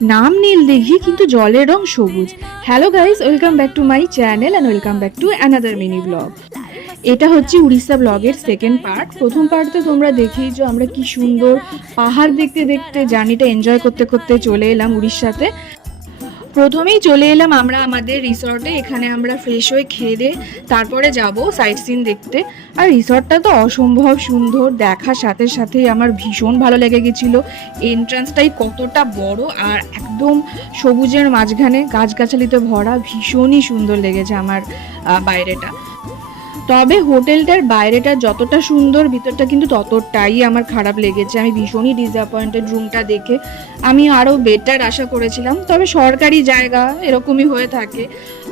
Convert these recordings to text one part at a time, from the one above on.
নাম নীল দিঘি কিন্তু জলের রং সবুজ। Hello guys, welcome back to my channel and welcome back to another mini blog. এটা হচ্ছে উড়িষ্যা ব্লগের সেকেন্ড পার্ট। প্রথম পার্টে তোমরা দেখেইছো আমরা কি সুন্দর পাহাড় দেখতে দেখতে জার্নিটা এনজয় করতে করতে চলে এলাম উড়িষ্যাতে। প্রথমেই চলে এলাম আমরা আমাদের রিসর্টে। এখানে আমরা ফ্রেশ হয়ে খেয়ে দিয়ে তারপরে যাব সাইট সিন দেখতে। আর রিসর্টটা তো অসম্ভব সুন্দর, দেখার সাথে সাথেই আমার ভীষণ ভালো লেগে গেছিলো। এন্ট্রান্সটাই কতটা বড় আর একদম সবুজের মাঝখানে গাছগাছালিতে ভরা, ভীষণই সুন্দর লেগেছে আমার বাইরেটা। তবে হোটেলটার বাইরেটা যতটা সুন্দর, ভিতরটা কিন্তু ততটাই আমার খারাপ লেগেছে। আমি ভীষণই ডিসঅ্যাপয়েন্টেড রুমটা দেখে। আমি আরও বেটার আশা করেছিলাম, তবে সরকারি জায়গা এরকমই হয়ে থাকে।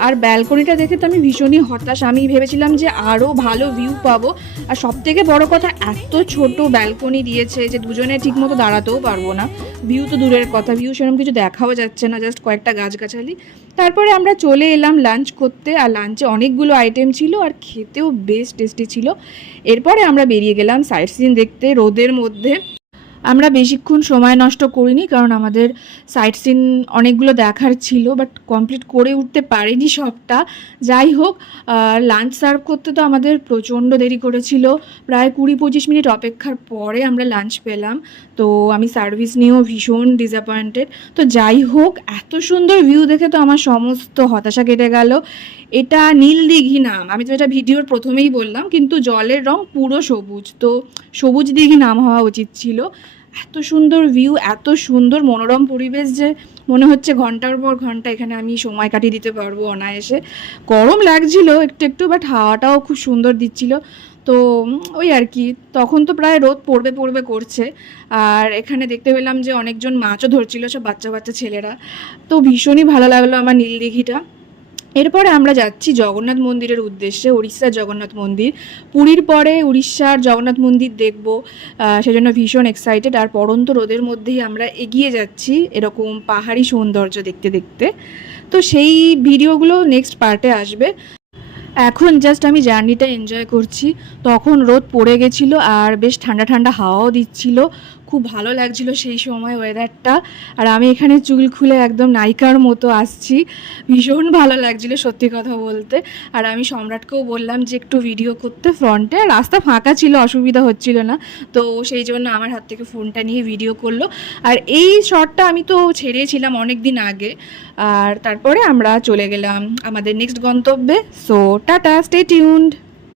আর ব্যালকনিটা দেখে তো আমি ভীষণই হতাশ। আমি ভেবেছিলাম যে আরও ভালো ভিউ পাবো। আর সবথেকে বড় কথা, এত ছোট ব্যালকনি দিয়েছে যে দুজনে ঠিকমতো দাঁড়াতেও পারবো না। ভিউ তো দূরের কথা, ভিউ সেরকম কিছু দেখাও যাচ্ছে না, জাস্ট কয়েকটা গাছগাছালি। তারপরে আমরা চলে এলাম লাঞ্চ করতে। আর লাঞ্চে অনেকগুলো আইটেম ছিল আর খেতেও বেশ টেস্টি ছিল। এরপরে আমরা বেরিয়ে গেলাম সাইট সিন দেখতে রোদের মধ্যে। আমরা বেশিক্ষণ সময় নষ্ট করিনি, কারণ আমাদের সাইট সিন অনেকগুলো দেখার ছিল, বাট কমপ্লিট করে উঠতে পারিনি সবটা। যাই হোক, লাঞ্চ সার্ভ করতে তো আমাদের প্রচণ্ড দেরি করেছিল। প্রায় 20-25 মিনিট অপেক্ষার পরে আমরা লাঞ্চ পেলাম। তো আমি সার্ভিস নিয়েও ভীষণ ডিসঅ্যাপয়েন্টেড। তো যাই হোক, এত সুন্দর ভিউ দেখে তো আমার সমস্ত হতাশা কেটে গেল। এটা নীল দিঘি নাম, আমি তো এটা ভিডিওর প্রথমেই বললাম, কিন্তু জলের রং পুরো সবুজ। তো সবুজ দিঘি নাম হওয়া উচিত ছিল। এত সুন্দর ভিউ, এত সুন্দর মনোরম পরিবেশ যে মনে হচ্ছে ঘন্টার পর ঘন্টা এখানে আমি সময় কাটিয়ে দিতে পারবো অনায়াসে। গরম লাগছিল একটু একটু, বাট হাওয়াটাও খুব সুন্দর দিচ্ছিল। তো ওই আর কি, তখন তো প্রায় রোদ পড়বে পড়বে করছে। আর এখানে দেখতে পেলাম যে অনেকজন মাছও ধরছিল, সব বাচ্চা বাচ্চা ছেলেরা। তো ভীষণই ভালো লাগলো আমার নীল দিঘিটা। এরপরে আমরা যাচ্ছি জগন্নাথ মন্দিরের উদ্দেশ্যে, উড়িষ্যার জগন্নাথ মন্দির। পুরীর পরে উড়িষ্যার জগন্নাথ মন্দির দেখব, সেজন্য ভীষণ এক্সাইটেড। আর পড়ন্ত রোদের মধ্যেই আমরা এগিয়ে যাচ্ছি এরকম পাহাড়ি সৌন্দর্য দেখতে দেখতে। তো সেই ভিডিওগুলো নেক্সট পার্টে আসবে। এখন জাস্ট আমি জার্নিটা এনজয় করছি। তখন রোদ পড়ে গেছিলো আর বেশ ঠান্ডা ঠান্ডা হাওয়াও দিচ্ছিল, খুব ভালো লাগছিল সেই সময় ওয়েদারটা। আর আমি এখানে চুল খুলে একদম নায়িকার মতো আসছি, ভীষণ ভালো লাগছিল সত্যি কথা বলতে। আর আমি সম্রাটকেও বললাম যে একটু ভিডিও করতে ফ্রন্টে, রাস্তা ফাঁকা ছিল, অসুবিধা হচ্ছিল না। তো সেই জন্য আমার হাত থেকে ফোনটা নিয়ে ভিডিও করলো। আর এই শটটা আমি তো ছেড়েছিলাম অনেক দিন আগে। আর তারপরে আমরা চলে গেলাম আমাদের নেক্সট গন্তব্যে। So tata, stay tuned.